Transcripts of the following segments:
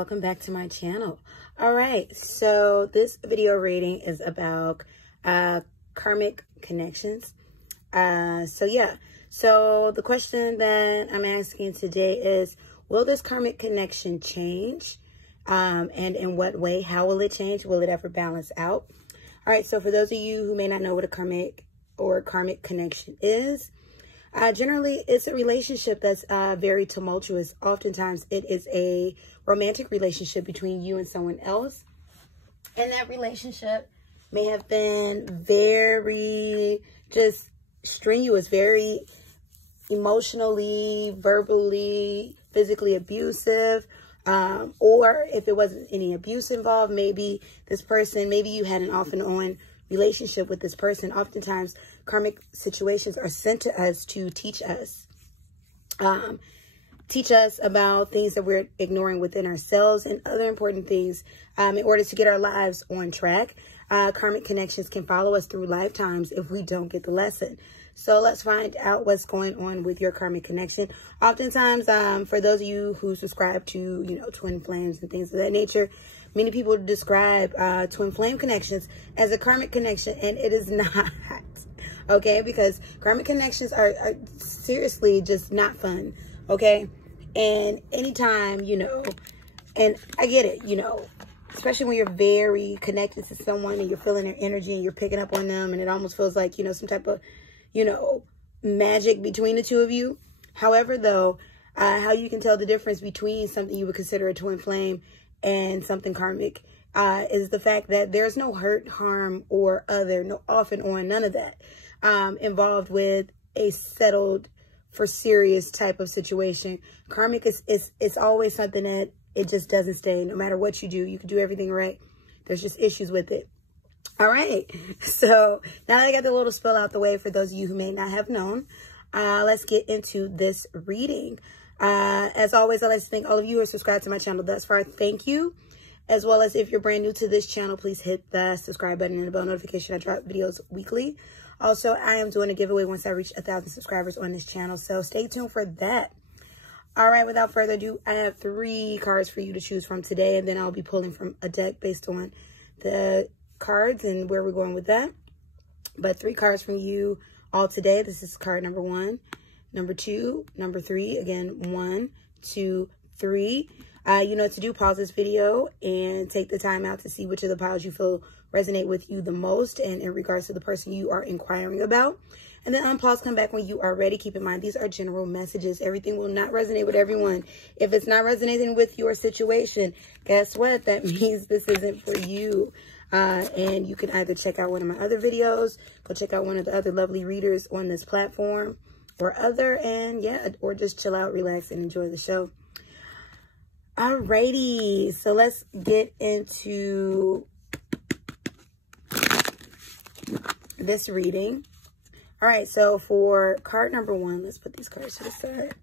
welcome back to my channel. All right, so this video reading is about karmic connections. So the question that I'm asking today is, will this karmic connection change? And in what way? How will it change? Will it ever balance out? All right, so for those of you who may not know what a karmic connection is, generally, it's a relationship that's very tumultuous. Oftentimes, it is a romantic relationship between you and someone else. And that relationship may have been very just strenuous, very emotionally, verbally, physically abusive. Or if it wasn't any abuse involved, maybe you had an off and on relationship with this person. Oftentimes, karmic situations are sent to us to teach us about things that we're ignoring within ourselves and other important things in order to get our lives on track. Karmic connections can follow us through lifetimes if we don't get the lesson. So let's find out what's going on with your karmic connection. Oftentimes, for those of you who subscribe to, twin flames and things of that nature, many people describe twin flame connections as a karmic connection, and it is not. Okay, because karmic connections are seriously just not fun. Okay, and anytime, and I get it, especially when you're very connected to someone and you're feeling their energy and you're picking up on them, and it almost feels like, some type of, magic between the two of you. However, though, how you can tell the difference between something you would consider a twin flame and something karmic is the fact that there's no hurt, harm, or other, no off and on, none of that involved with a settled for serious type of situation. Karmic is always something that it just doesn't stay. No matter what you do, you can do everything right. There's just issues with it. All right, so now that I got the little spill out the way for those of you who may not have known, let's get into this reading. As always, I'd like to thank all of you who are subscribed to my channel thus far. Thank you. As well as if you're brand new to this channel, please hit the subscribe button and the bell notification. I drop videos weekly. Also, I am doing a giveaway once I reach 1,000 subscribers on this channel, so stay tuned for that. All right, without further ado, I have 3 cards for you to choose from today, and then I'll be pulling from a deck based on the cards and where we're going with that. But 3 cards from you all today. This is card number 1, number 2, number 3. Again, 1, 2, 3. You know what to do. Pause this video and take the time out to see which of the piles you feel resonate with you the most and in regards to the person you are inquiring about. And then unpause, come back when you are ready. Keep in mind, these are general messages. Everything will not resonate with everyone. If it's not resonating with your situation, guess what? That means this isn't for you. And you can either check out one of my other videos, go check out one of the other lovely readers on this platform or or just chill out, relax, and enjoy the show. Alrighty, so let's get into this reading. All right, so for card number 1, let's put these cards to the side.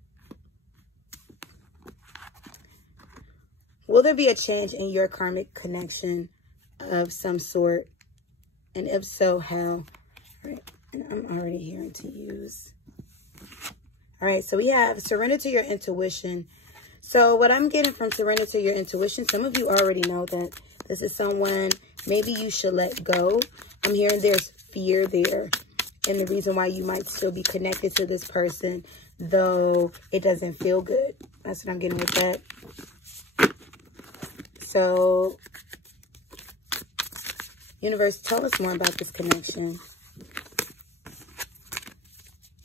Will there be a change in your karmic connection of some sort? And if so, how? All right, and I'm already hearing to use. All right, so we have surrender to your intuition. So what I'm getting from surrender to your intuition, some of you already know that this is someone maybe you should let go. I'm hearing there's fear there. And the reason why you might still be connected to this person, though it doesn't feel good. That's what I'm getting with that. So, universe, tell us more about this connection.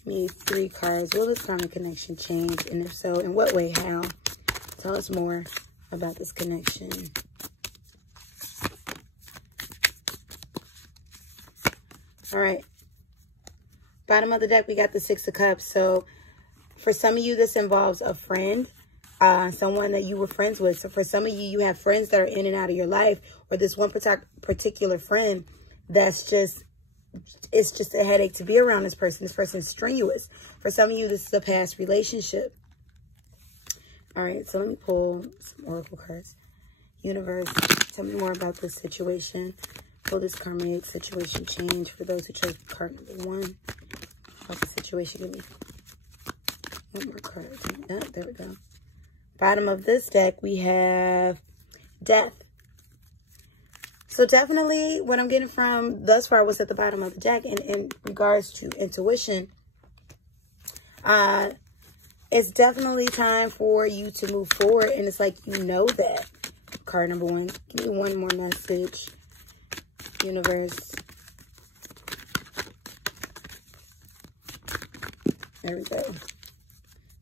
Give me 3 cards. Will this karmic connection change? And if so, in what way? How? Tell us more about this connection. All right. Bottom of the deck, we got the 6 of Cups. So for some of you, this involves a friend, someone that you were friends with. So for some of you, you have friends that are in and out of your life, or this one particular friend that's it's just a headache to be around this person. This person's strenuous. For some of you, this is a past relationship. All right, so let me pull some oracle cards. Universe, tell me more about this situation. Will this karmic situation change? For those who chose card number 1, about the situation, give me one more card. Oh, there we go. Bottom of this deck, we have death. So definitely what I'm getting from thus far was at the bottom of the deck in regards to intuition. It's definitely time for you to move forward. And it's like, you know that. Card number 1. Give me one more message. Universe. There we go.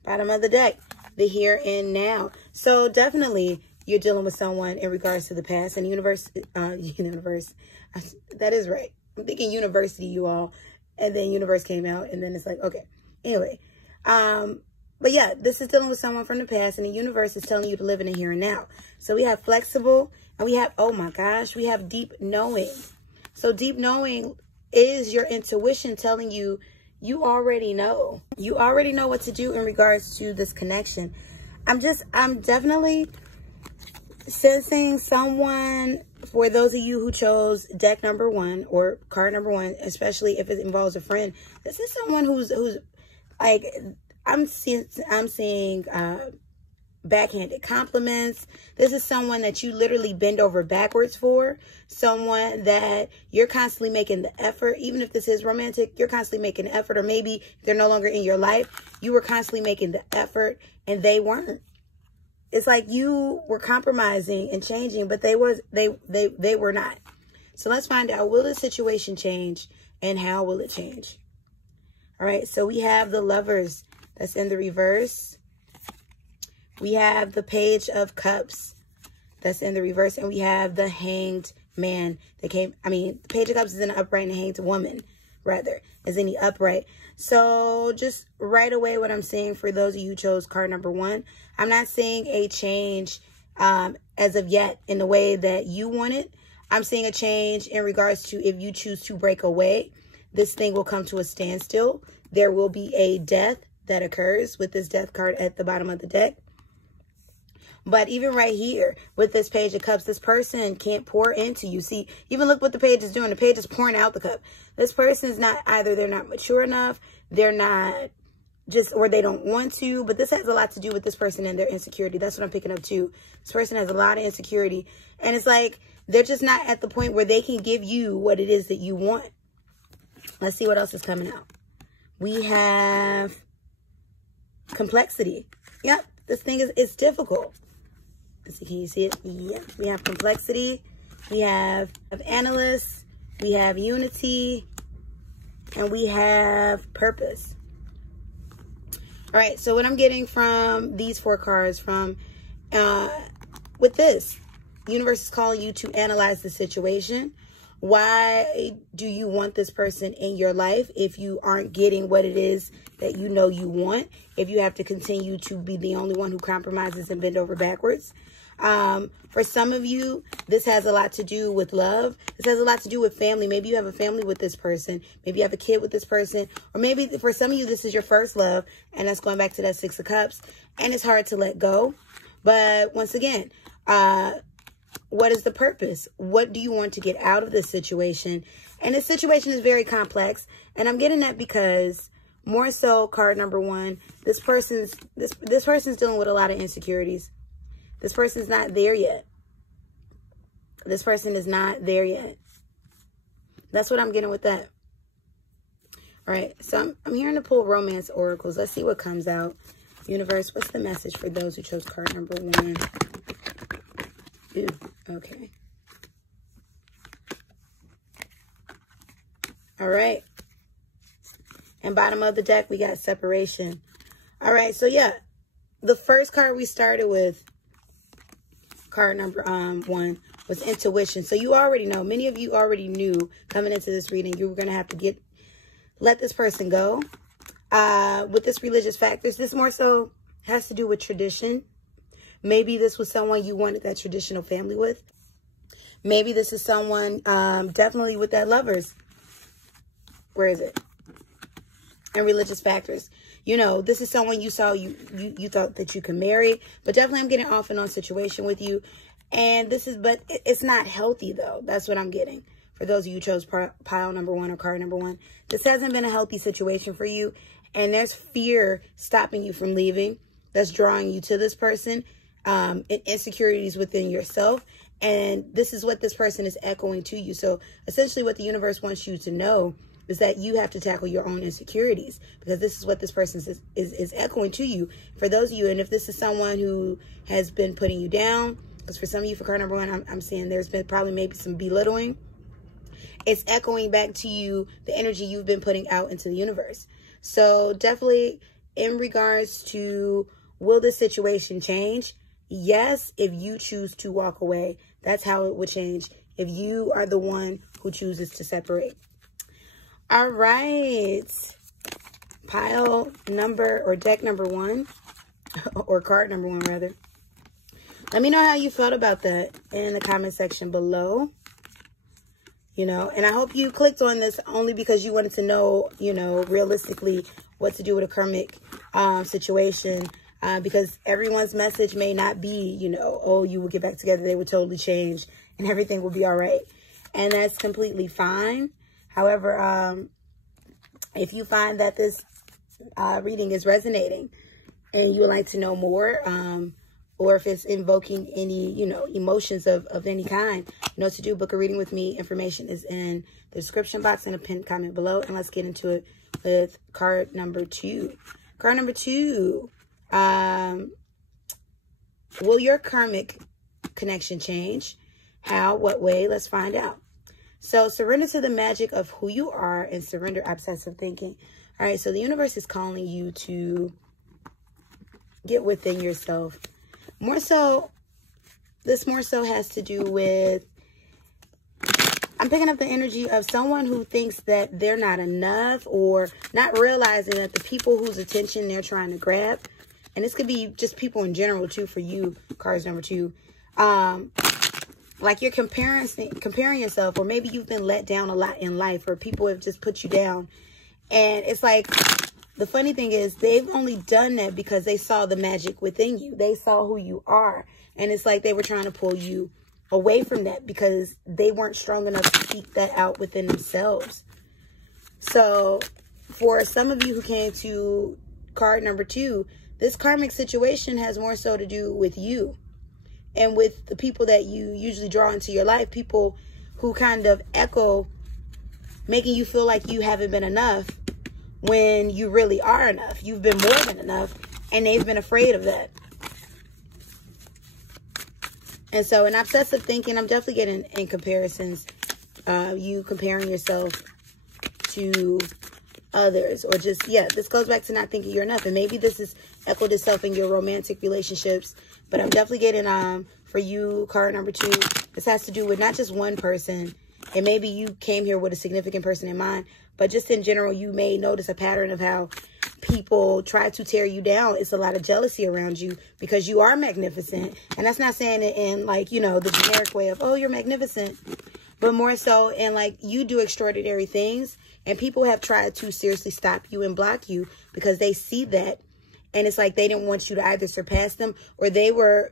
Bottom of the deck. The here and now. So definitely you're dealing with someone in regards to the past. And universe. That is right. I'm thinking university, you all. And then universe came out. And then it's like, okay. Anyway. But yeah, this is dealing with someone from the past, and the universe is telling you to live in the here and now. So we have flexible, and we have, oh my gosh, we have deep knowing. So deep knowing is your intuition telling you, you already know. You already know what to do in regards to this connection. I'm definitely sensing someone, for those of you who chose deck number 1 or card number 1, especially if it involves a friend, this is someone who's like, I'm seeing backhanded compliments. This is someone that you literally bend over backwards for. Someone that you're constantly making the effort. Even if this is romantic, you're constantly making the effort. Or maybe they're no longer in your life. You were constantly making the effort and they weren't. It's like you were compromising and changing, but they were not. So let's find out, will the situation change and how will it change? All right, so we have the Lovers. That's in the reverse. We have the Page of Cups. That's in the reverse. And we have the Hanged Man. The Page of Cups is in the upright and the Hanged Woman, rather, is in the upright. So just right away what I'm saying for those of you who chose card number 1, I'm not seeing a change as of yet in the way that you want it. I'm seeing a change in regards to if you choose to break away, this thing will come to a standstill. There will be a death that occurs with this death card at the bottom of the deck. But even right here with this Page of Cups, this person can't pour into you. See, even look what the page is doing. The page is pouring out the cup. This person is not, either they're not mature enough, they're not just, or they don't want to. But this has a lot to do with this person and their insecurity. That's what I'm picking up too. This person has a lot of insecurity. And it's like they're just not at the point where they can give you what it is that you want. Let's see what else is coming out. We have complexity. Yep, this thing is difficult. Let's see, can you see it? Yeah, we have complexity. We have analysts. We have unity. And we have purpose. All right, so what I'm getting from these 4 cards from, with this, the universe is calling you to analyze the situation. Why do you want this person in your life if you aren't getting what it is that you know you want? If you have to continue to be the only one who compromises and bend over backwards? For some of you, this has a lot to do with love. This has a lot to do with family. Maybe you have a family with this person. Maybe you have a kid with this person. Or maybe for some of you, this is your first love. And that's going back to that 6 of Cups. And it's hard to let go. But once again, what is the purpose? What do you want to get out of this situation? And this situation is very complex. And I'm getting that because more so card number 1, this person's dealing with a lot of insecurities. This person's not there yet. This person is not there yet. That's what I'm getting with that. All right. So I'm hearing to pull romance oracles. Let's see what comes out. Universe, what's the message for those who chose card number 1? Ooh, okay. All right. And bottom of the deck, we got separation. All right. So yeah, the first card we started with, card number 1, was intuition. So you already know, many of you already knew coming into this reading, you were going to have to let this person go. With this religious factors, this more so has to do with tradition. Maybe this was someone you wanted that traditional family with. Maybe this is someone definitely with that Lovers. Where is it? And religious factors. You know, this is someone you saw you thought that you could marry. But definitely I'm getting off and on situation with you. And this is, but it's not healthy though. That's what I'm getting. For those of you who chose pile number 1 or card number 1. This hasn't been a healthy situation for you. And there's fear stopping you from leaving. that's drawing you to this person, and insecurities within yourself. And this is what this person is echoing to you. So essentially what the universe wants you to know is that you have to tackle your own insecurities, because this is what this person is echoing to you. For those of you, and if this is someone who has been putting you down, because for some of you, for card number 1, I'm seeing there's been probably maybe some belittling. It's echoing back to you the energy you've been putting out into the universe. So definitely in regards to, will this situation change? Yes, if you choose to walk away. That's how it would change, if you are the one who chooses to separate. All right. Pile number, or deck number 1, or card number 1 rather. Let me know how you felt about that in the comment section below. You know, and I hope you clicked on this only because you wanted to know, you know, realistically what to do with a karmic situation. Because everyone's message may not be, you know, oh, you will get back together, they will totally change, and everything will be all right. And that's completely fine. However, if you find that this reading is resonating and you would like to know more, or if it's invoking any, you know, emotions of any kind, you know what to do. Book a reading with me. Information is in the description box and a pinned comment below. And let's get into it with card number 2. Card number 2. Will your karmic connection change? How? What way? Let's find out. So surrender to the magic of who you are and surrender obsessive thinking. All right. So the universe is calling you to get within yourself. More so, this more so has to do with, I'm picking up the energy of someone who thinks that they're not enough, or not realizing that the people whose attention they're trying to grab, and this could be just people in general too for you, cards number 2, like you're comparing yourself, or maybe you've been let down a lot in life, or people have just put you down. And it's like, the funny thing is, they've only done that because they saw the magic within you. They saw who you are. And it's like they were trying to pull you away from that because they weren't strong enough to seek that out within themselves. So for some of you who came to card number 2, this karmic situation has more so to do with you and with the people that you usually draw into your life. People who kind of echo, making you feel like you haven't been enough, when you really are enough. You've been more than enough, and they've been afraid of that. And so in obsessive thinking, I'm definitely getting in comparisons, you comparing yourself to others, or just, yeah, this goes back to not thinking you're enough. And maybe this is echoed itself in your romantic relationships, but I'm definitely getting, for you, card number 2, this has to do with not just one person. And maybe you came here with a significant person in mind, but just in general, you may notice a pattern of how people try to tear you down. It's a lot of jealousy around you because you are magnificent. And that's not saying it in, like, you know, the generic way of, oh, you're magnificent, but more so in, like, you do extraordinary things, and people have tried to seriously stop you and block you because they see that. And it's like they didn't want you to either surpass them, or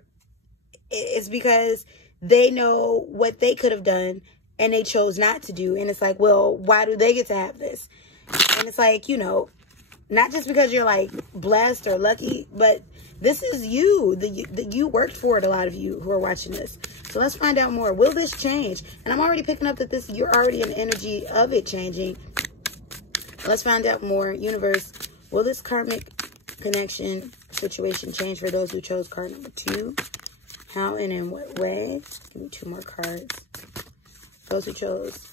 it's because they know what they could have done and they chose not to do. And it's like, well, why do they get to have this? And it's like, you know, not just because you're like blessed or lucky, but this is you. You worked for it, a lot of you who are watching this. So let's find out more. Will this change? And I'm already picking up that you're already in the energy of it changing. Let's find out more. Universe, will this karmic connection situation change for those who chose card number 2? How and in what way? Give me 2 more cards. Those who chose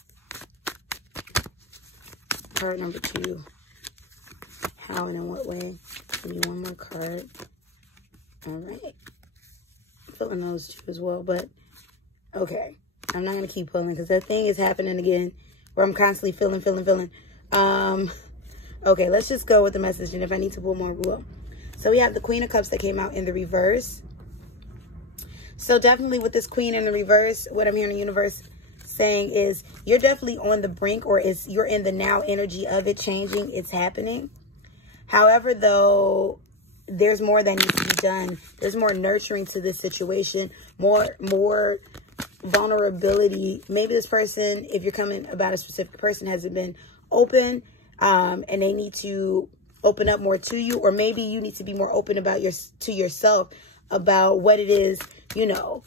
card number 2. How and in what way? Give me 1 more card. All right. I'm feeling those 2 as well, but okay. I'm not going to keep pulling because that thing is happening again where I'm constantly feeling. Okay, let's just go with the message, and if I need to pull more, we will. So we have the Queen of Cups that came out in the reverse. So definitely with this Queen in the reverse, what I'm hearing the universe saying is you're definitely on the brink, or you're in the now energy of it changing. It's happening. However, though, there's more that needs to be done. There's more nurturing to this situation, more vulnerability. Maybe this person, if you're coming about a specific person, hasn't been open, and they need to open up more to you, or maybe you need to be more open about to yourself about what it is, you know,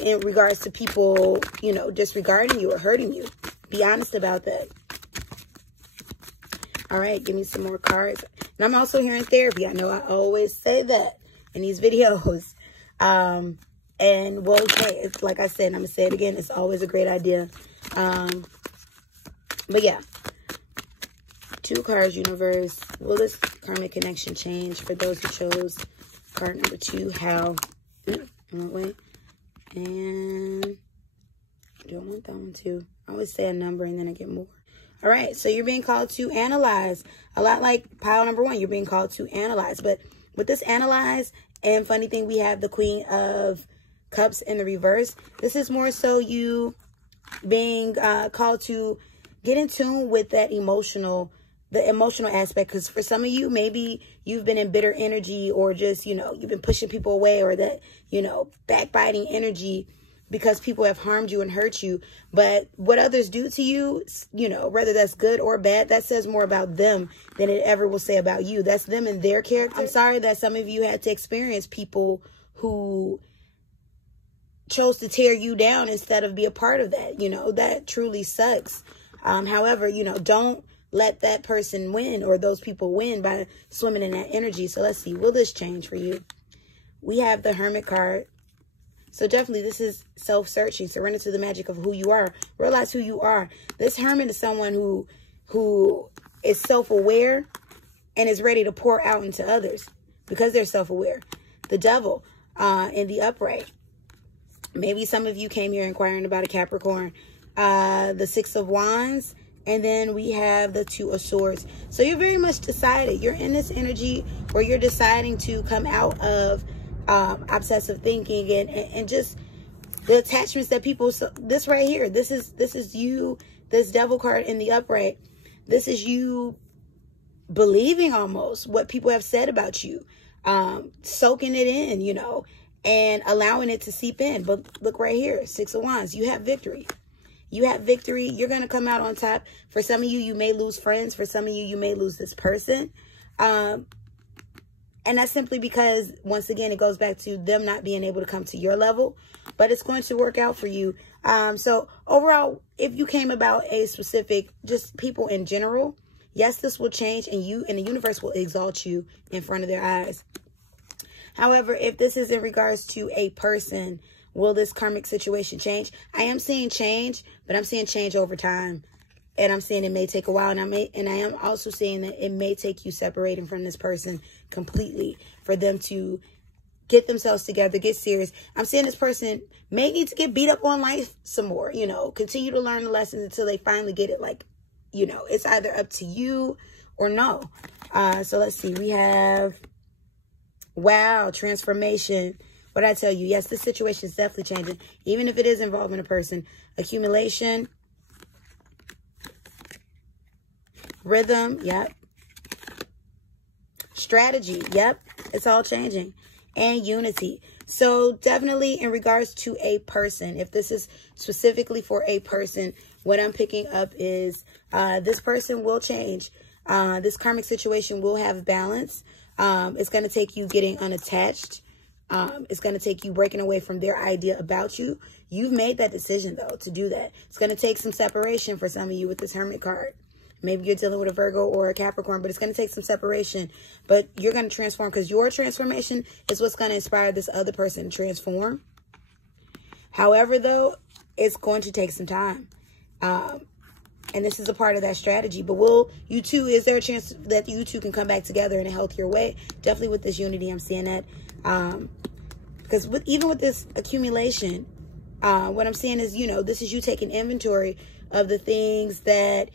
in regards to people, you know, disregarding you or hurting you. Be honest about that. All right, give me some more cards. And I'm also here in therapy. I know I always say that in these videos. And well, hey, it's like I said, and I'm going to say it again, it's always a great idea. But yeah, 2 cards, universe. Will this karmic connection change for those who chose card number 2? How? Wait. And I don't want that one too. I always say a number and then I get more. All right, so you're being called to analyze. A lot like pile number 1, you're being called to analyze. But with this analyze, and funny thing, we have the Queen of Cups in the reverse. This is more so you being called to get in tune with that the emotional aspect. Because for some of you, maybe you've been in bitter energy, or just, you know, you've been pushing people away, or that, you know, backbiting energy because people have harmed you and hurt you. But what others do to you, you know, whether that's good or bad, that says more about them than it ever will say about you. That's them and their character. I'm sorry that some of you had to experience people who chose to tear you down instead of be a part of that. You know, that truly sucks. However, you know, don't let that person win, or those people win, by swimming in that energy. So let's see, will this change for you? We have the Hermit card. So definitely this is self-searching. Surrender to the magic of who you are. Realize who you are. This Hermit is someone who is self-aware and is ready to pour out into others because they're self-aware. The Devil in the upright. Maybe some of you came here inquiring about a Capricorn. The 6 of Wands. And then we have the 2 of Swords. So you're very much decided. You're in this energy where you're deciding to come out of obsessive thinking and just the attachments that people, so this right here, this is you, this Devil card in the upright. This is you believing almost what people have said about you, soaking it in, you know, and allowing it to seep in. But look right here, 6 of Wands, you have victory. You have victory. You're going to come out on top. For some of you, you may lose friends. For some of you, you may lose this person. And that's simply because, once again, it goes back to them not being able to come to your level. But it's going to work out for you. So overall, if you came about a specific, just people in general, yes, this will change, and you and the universe will exalt you in front of their eyes. However, if this is in regards to a person, will this karmic situation change? I am seeing change, but I'm seeing change over time. And I'm saying it may take a while, and I am also saying that it may take you separating from this person completely for them to get themselves together, get serious. I'm saying this person may need to get beat up on life some more, you know, continue to learn the lessons until they finally get it. Like, you know, it's either up to you or no. So let's see. We have, wow, transformation. What did I tell you? Yes, this situation is definitely changing, even if it is involving a person. Accumulation. Rhythm, yep. Strategy, yep. It's all changing. And unity. So definitely in regards to a person, if this is specifically for a person, what I'm picking up is this person will change. This karmic situation will have balance. It's going to take you getting unattached. It's going to take you breaking away from their idea about you. You've made that decision, though, to do that. It's going to take some separation for some of you with this Hermit card. Maybe you're dealing with a Virgo or a Capricorn, but it's going to take some separation. But you're going to transform, because your transformation is what's going to inspire this other person to transform. However, though, it's going to take some time. And this is a part of that strategy. But will you two, is there a chance that you two can come back together in a healthier way? Definitely with this unity, I'm seeing that. Because even with this accumulation, what I'm seeing is, you know, this is you taking inventory of the things that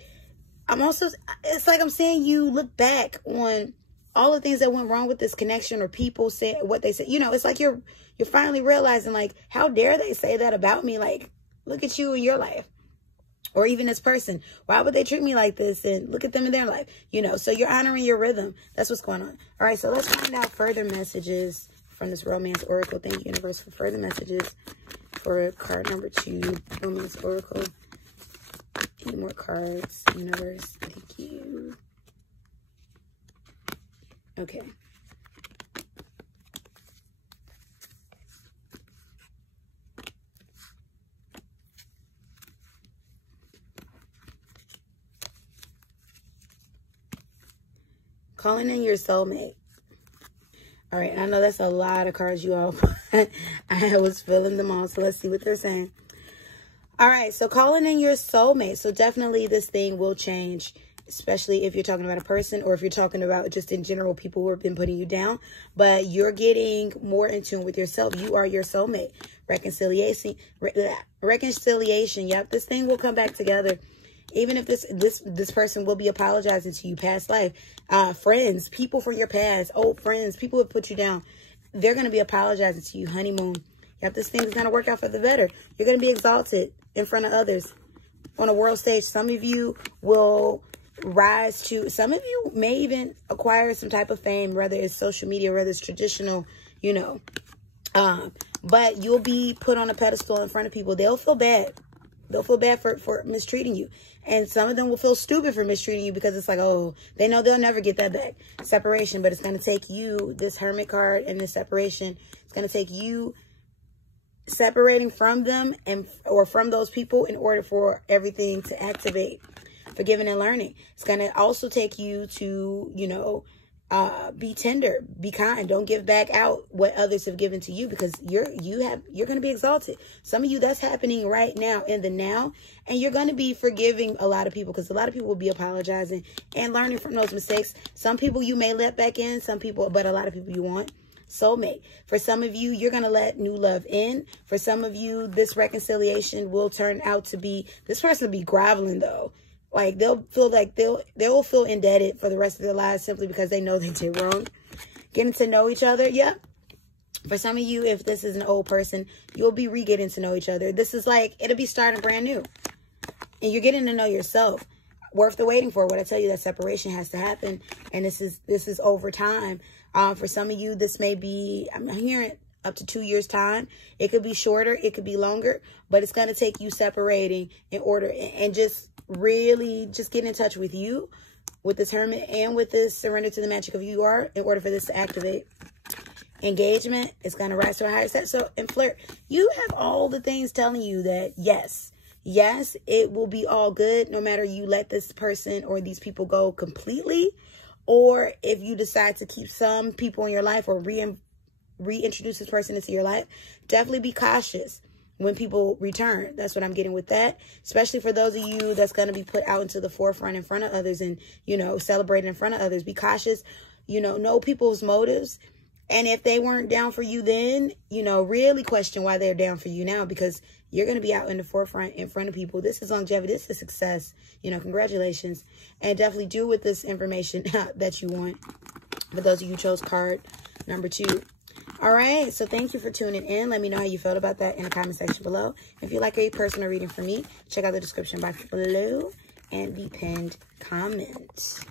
I'm also, it's like I'm saying you look back on all the things that went wrong with this connection, or people say what they say. You know, it's like you're finally realizing, like, how dare they say that about me? Like, look at you in your life. Or even this person. Why would they treat me like this? And look at them in their life. You know, so you're honoring your rhythm. That's what's going on. All right, so let's find out further messages from this Romance Oracle. Thank you, Universe, for further messages for card number 2, Romance Oracle. Any more cards, Universe? Thank you. Okay. Calling in your soulmate. All right, I know that's a lot of cards, you all. I was feeling them all, so let's see what they're saying. All right, so calling in your soulmate. So definitely this thing will change, especially if you're talking about a person or if you're talking about just in general people who have been putting you down. But you're getting more in tune with yourself. You are your soulmate. Reconciliation. Yep, this thing will come back together. Even if this person will be apologizing to you, past life, friends, people from your past, old friends, people who have put you down, they're going to be apologizing to you. Honeymoon. Yep, this thing is going to work out for the better. You're going to be exalted in front of others on a world stage. Some of you will rise to, some of you may even acquire some type of fame, whether it's social media, whether it's traditional, you know, but you'll be put on a pedestal in front of people. They'll feel bad. They'll feel bad for mistreating you. And some of them will feel stupid for mistreating you because it's like, oh, they know they'll never get that back. Separation. But it's going to take you, this Hermit card and this separation, it's going to take you separating from them or from those people in order for everything to activate. Forgiving and learning. It's going to also take you to, you know, be tender, be kind. Don't give back out what others have given to you, because you're going to be exalted. Some of you, that's happening right now in the now, and you're going to be forgiving a lot of people, because a lot of people will be apologizing and learning from those mistakes. Some people you may let back in, some people, but a lot of people you want. Soulmate. For some of you, you're going to let new love in. For some of you, this reconciliation will turn out to be, this person will be groveling though. Like they'll feel like they'll feel indebted for the rest of their lives simply because they know they did wrong. Getting to know each other. Yeah. For some of you, if this is an old person, you'll be re-getting to know each other. This is like, it'll be starting brand new. And you're getting to know yourself. Worth the waiting for. What I tell you, that separation has to happen. And this is over time. For some of you, this may be, I'm hearing up to 2 years time. It could be shorter. It could be longer. But it's going to take you separating in order and just really just get in touch with you, with this Hermit, and with this surrender to the magic of who you are in order for this to activate. Engagement is going to rise to a higher step. So, and flirt, you have all the things telling you that yes, it will be all good no matter you let this person or these people go completely, or if you decide to keep some people in your life or reintroduce this person into your life. Definitely be cautious when people return. That's what I'm getting with that. Especially for those of you that's going to be put out into the forefront in front of others and, you know, celebrated in front of others. Be cautious, you know people's motives. And if they weren't down for you then, you know, really question why they're down for you now, because you're going to be out in the forefront in front of people. This is longevity. This is success. You know, congratulations. And definitely do with this information that you want. For those of you who chose card number 2. All right, so thank you for tuning in. Let me know how you felt about that in the comment section below. If you'd like a personal reading from me, check out the description box below and the pinned comment.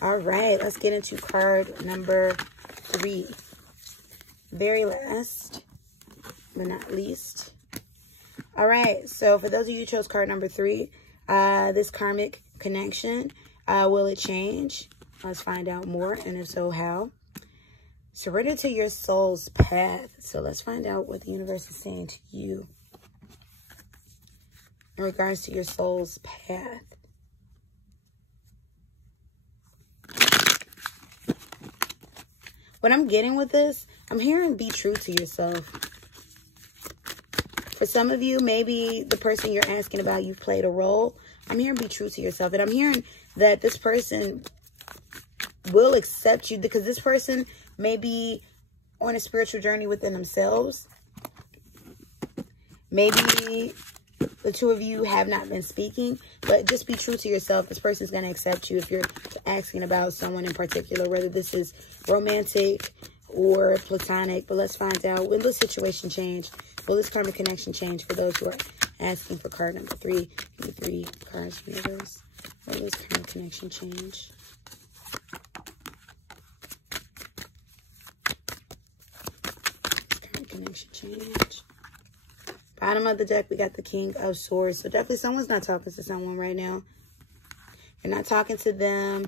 All right, let's get into card number 3. Very last, but not least. All right, so for those of you who chose card number 3, this karmic connection, will it change? Let's find out more, and if so, how? Surrender to your soul's path. So let's find out what the universe is saying to you in regards to your soul's path. What I'm getting with this, I'm hearing be true to yourself. For some of you, maybe the person you're asking about, you've played a role. I'm hearing be true to yourself. And I'm hearing that this person will accept you, because this person may be on a spiritual journey within themselves. Maybe the two of you have not been speaking, but just be true to yourself. This person's going to accept you if you're asking about someone in particular, whether this is romantic or platonic. But let's find out, will the situation change? Will this karmic connection change for those who are asking for card number 3? Give me 3 cards from those. Will this karmic connection change? Connection change. Bottom of the deck, we got the King of Swords. So definitely someone's not talking to someone right now. You're not talking to them.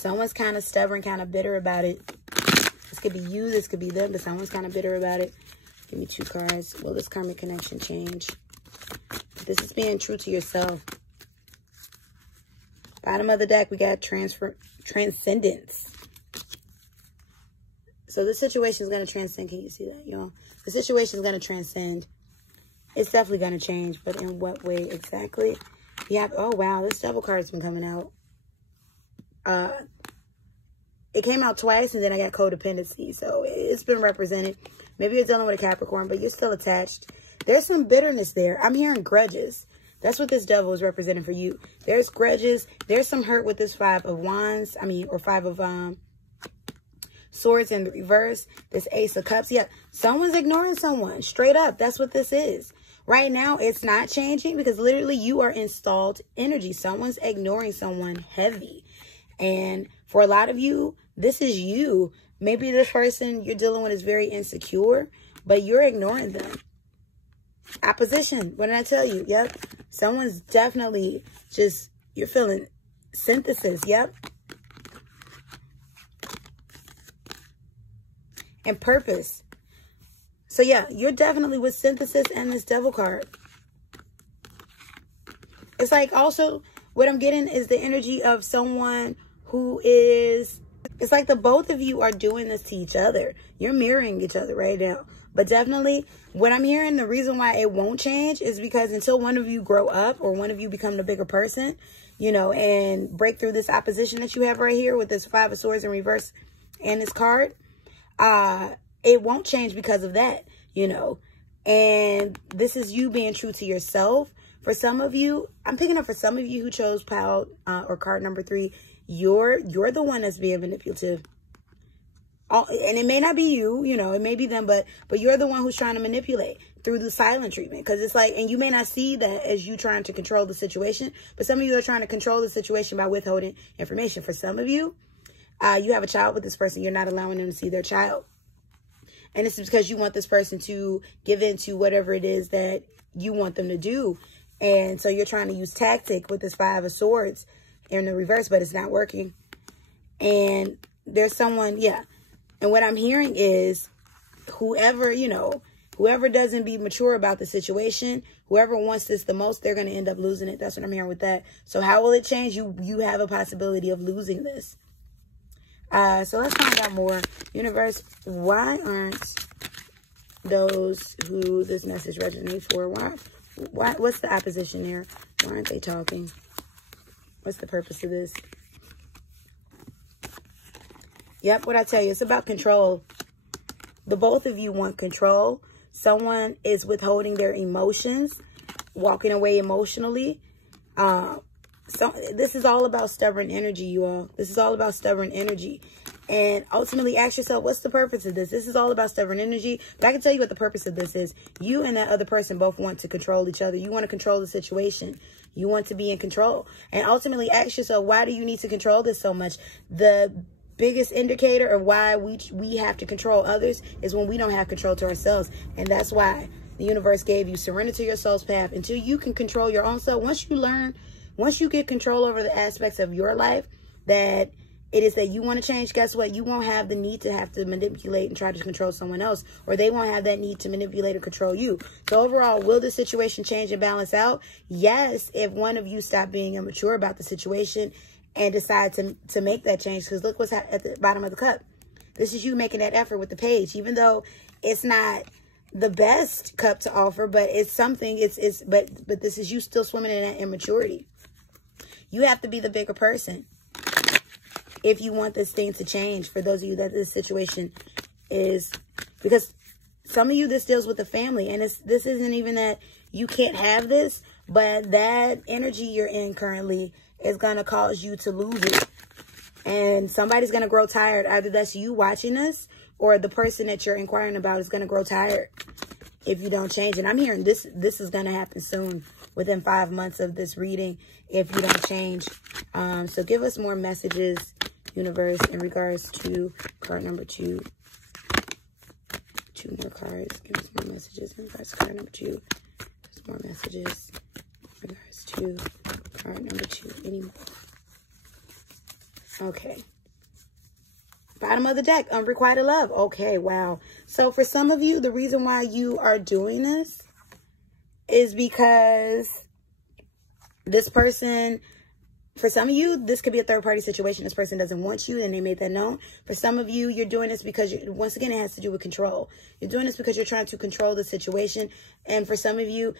Someone's kind of stubborn, kind of bitter about it. This could be you, this could be them, but someone's kind of bitter about it. Give me 2 cards. Will this karmic connection change? This is being true to yourself. Bottom of the deck, we got transcendence. So the situation is going to transcend. Can you see that, y'all? The situation is going to transcend. It's definitely going to change, but in what way exactly? Yeah. Oh, wow. This double card's been coming out. It came out twice, and then I got codependency. So it's been represented. Maybe you're dealing with a Capricorn, but you're still attached. There's some bitterness there. I'm hearing grudges. That's what this devil is representing for you. There's grudges. There's some hurt with this 5 of wands. Or 5 of swords in the reverse. This ace of cups. Yeah, someone's ignoring someone. Straight up. That's what this is. Right now, it's not changing because literally you are in stalled energy. Someone's ignoring someone heavy. And for a lot of you, this is you. Maybe this person you're dealing with is very insecure, but you're ignoring them. Opposition. What did I tell you? Yep. Someone's definitely just, you're feeling synthesis. Yep. And purpose. So yeah, you're definitely with synthesis and this devil card. It's like also what I'm getting is the energy of someone who is, it's like the both of you are doing this to each other. You're mirroring each other right now. But definitely what I'm hearing, the reason why it won't change is because until one of you grow up or one of you become the bigger person, you know, and break through this opposition that you have right here with this 5 of swords in reverse and this card, it won't change because of that, you know. And this is you being true to yourself. For some of you, I'm picking up for some of you who chose pile or card number 3, you're the one that's being manipulative. And it may not be you, you know, it may be them, but you're the one who's trying to manipulate through the silent treatment. Because it's like, and you may not see that as you trying to control the situation, but some of you are trying to control the situation by withholding information. For some of you, you have a child with this person. You're not allowing them to see their child. And it's because you want this person to give in to whatever it is that you want them to do. And so you're trying to use tactic with this 5 of swords in the reverse, but it's not working. And there's someone, yeah. And what I'm hearing is whoever, you know, whoever doesn't be mature about the situation, whoever wants this the most, they're going to end up losing it. That's what I'm hearing with that. So how will it change? You have a possibility of losing this. So let's find out more. Universe, why aren't those who this message resonates for? What's the opposition there? Why aren't they talking? What's the purpose of this? Yep, what I tell you, it's about control. The both of you want control. Someone is withholding their emotions, walking away emotionally. So this is all about stubborn energy, you all. This is all about stubborn energy. And ultimately ask yourself, what's the purpose of this? This is all about stubborn energy. But I can tell you what the purpose of this is. You and that other person both want to control each other. You want to control the situation. You want to be in control. And ultimately ask yourself, why do you need to control this so much? The biggest indicator of why we have to control others is when we don't have control to ourselves. And that's why the universe gave you surrender to your soul's path. Until you can control your own self, once you get control over the aspects of your life that it is that you want to change, guess what? You won't have the need to have to manipulate and try to control someone else, or they won't have that need to manipulate or control you. So overall, will the situation change and balance out? Yes, if one of you stop being immature about the situation and decide to make that change. Because look what's at the bottom of the cup. This is you making that effort with the page, even though it's not the best cup to offer, but it's something. But this is you still swimming in that immaturity. You have to be the bigger person if you want this thing to change. For those of you that this situation is, because some of you, this deals with the family, and this isn't even that you can't have this, but that energy you're in currently is going to cause you to lose it. And somebody's going to grow tired. Either that's you watching this, or the person that you're inquiring about is going to grow tired if you don't change. And I'm hearing this is going to happen soon, within 5 months of this reading, if you don't change. So give us more messages, universe, in regards to card number 2. 2 more cards. Give us more messages in regards to card number 2. There's more messages in regards to card number 2. Any more? Okay. Bottom of the deck, unrequited love. Okay, wow. So for some of you, the reason why you are doing this is because this person, for some of you, this could be a third-party situation. This person doesn't want you, and they made that known. For some of you, you're doing this because, once again, it has to do with control. You're doing this because you're trying to control the situation. And for some of you,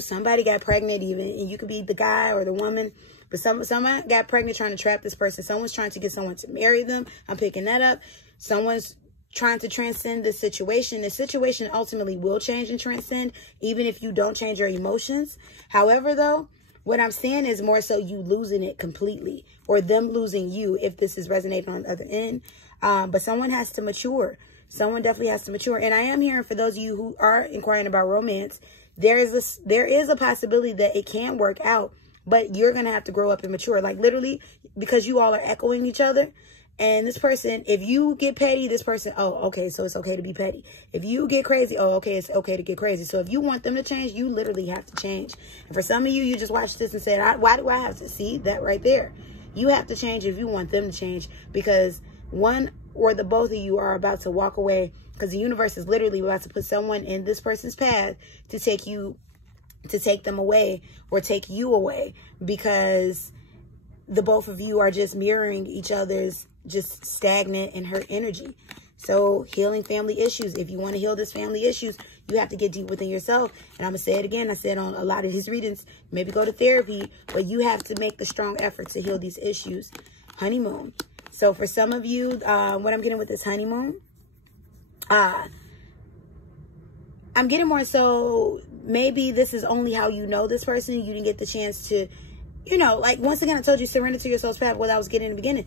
somebody got pregnant even, and you could be the guy or the woman. But someone got pregnant trying to trap this person. Someone's trying to get someone to marry them. I'm picking that up. Someone's trying to transcend this situation. The situation ultimately will change and transcend, even if you don't change your emotions. However, though, what I'm saying is more so you losing it completely, or them losing you if this is resonating on the other end. But someone has to mature. Someone definitely has to mature. And I am hearing, for those of you who are inquiring about romance, there is a possibility that it can work out. But you're going to have to grow up and mature. Like, literally, because you all are echoing each other. And this person, if you get petty, this person, oh, okay, so it's okay to be petty. If you get crazy, oh, okay, it's okay to get crazy. So if you want them to change, you literally have to change. And for some of you, you just watched this and said, why do I have to see that right there? You have to change if you want them to change, because one or the both of you are about to walk away, because the universe is literally about to put someone in this person's path to take them away or take you away, because the both of you are just mirroring each other's just stagnant and hurt energy. So healing family issues. If you want to heal this family issues, you have to get deep within yourself. And I'm going to say it again. I said on a lot of these readings, maybe go to therapy, but you have to make the strong effort to heal these issues. Honeymoon. So for some of you, what I'm getting with this honeymoon, I'm getting more so maybe this is only how you know this person. You didn't get the chance to, you know, like, once again, I told you, surrender to your soul's path. What I was getting in the beginning,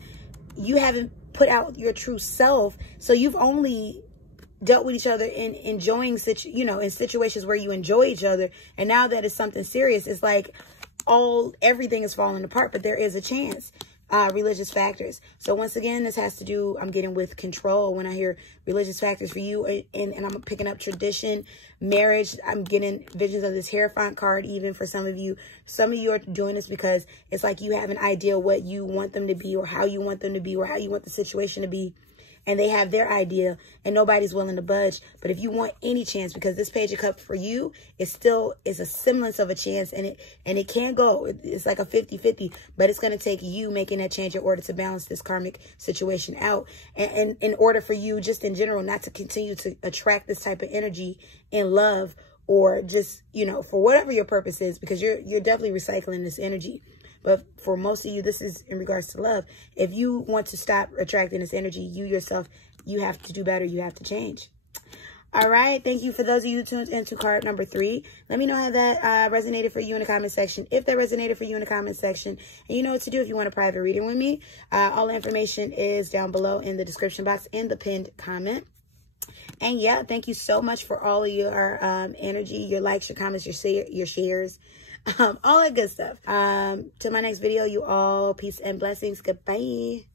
you haven't put out your true self. So you've only dealt with each other in enjoying, in situations where you enjoy each other. And now that it's something serious, it's like everything is falling apart, but there is a chance. Religious factors. So once again, this has to do, I'm getting with control when I hear religious factors for you, and I'm picking up tradition, marriage. I'm getting visions of this Hierophant card. Even for some of you are doing this because it's like you have an idea what you want them to be, or how you want them to be, or how you want the situation to be. And they have their idea, and nobody's willing to budge. But if you want any chance, because this Page of Cups for you is a semblance of a chance, and it can go. It's like a 50-50, but it's going to take you making that change in order to balance this karmic situation out. And in order for you, just in general, not to continue to attract this type of energy in love, or just, for whatever your purpose is, because you're definitely recycling this energy. But for most of you, this is in regards to love. If you want to stop attracting this energy, you yourself, you have to do better. You have to change. All right. Thank you for those of you who tuned into card number 3. Let me know how that resonated for you in the comment section. If that resonated for you in the comment section. And you know what to do if you want a private reading with me. All the information is down below in the description box and the pinned comment. And yeah, thank you so much for all of your energy, your likes, your comments, your shares. All that good stuff. Till my next video, you all, peace and blessings. Goodbye.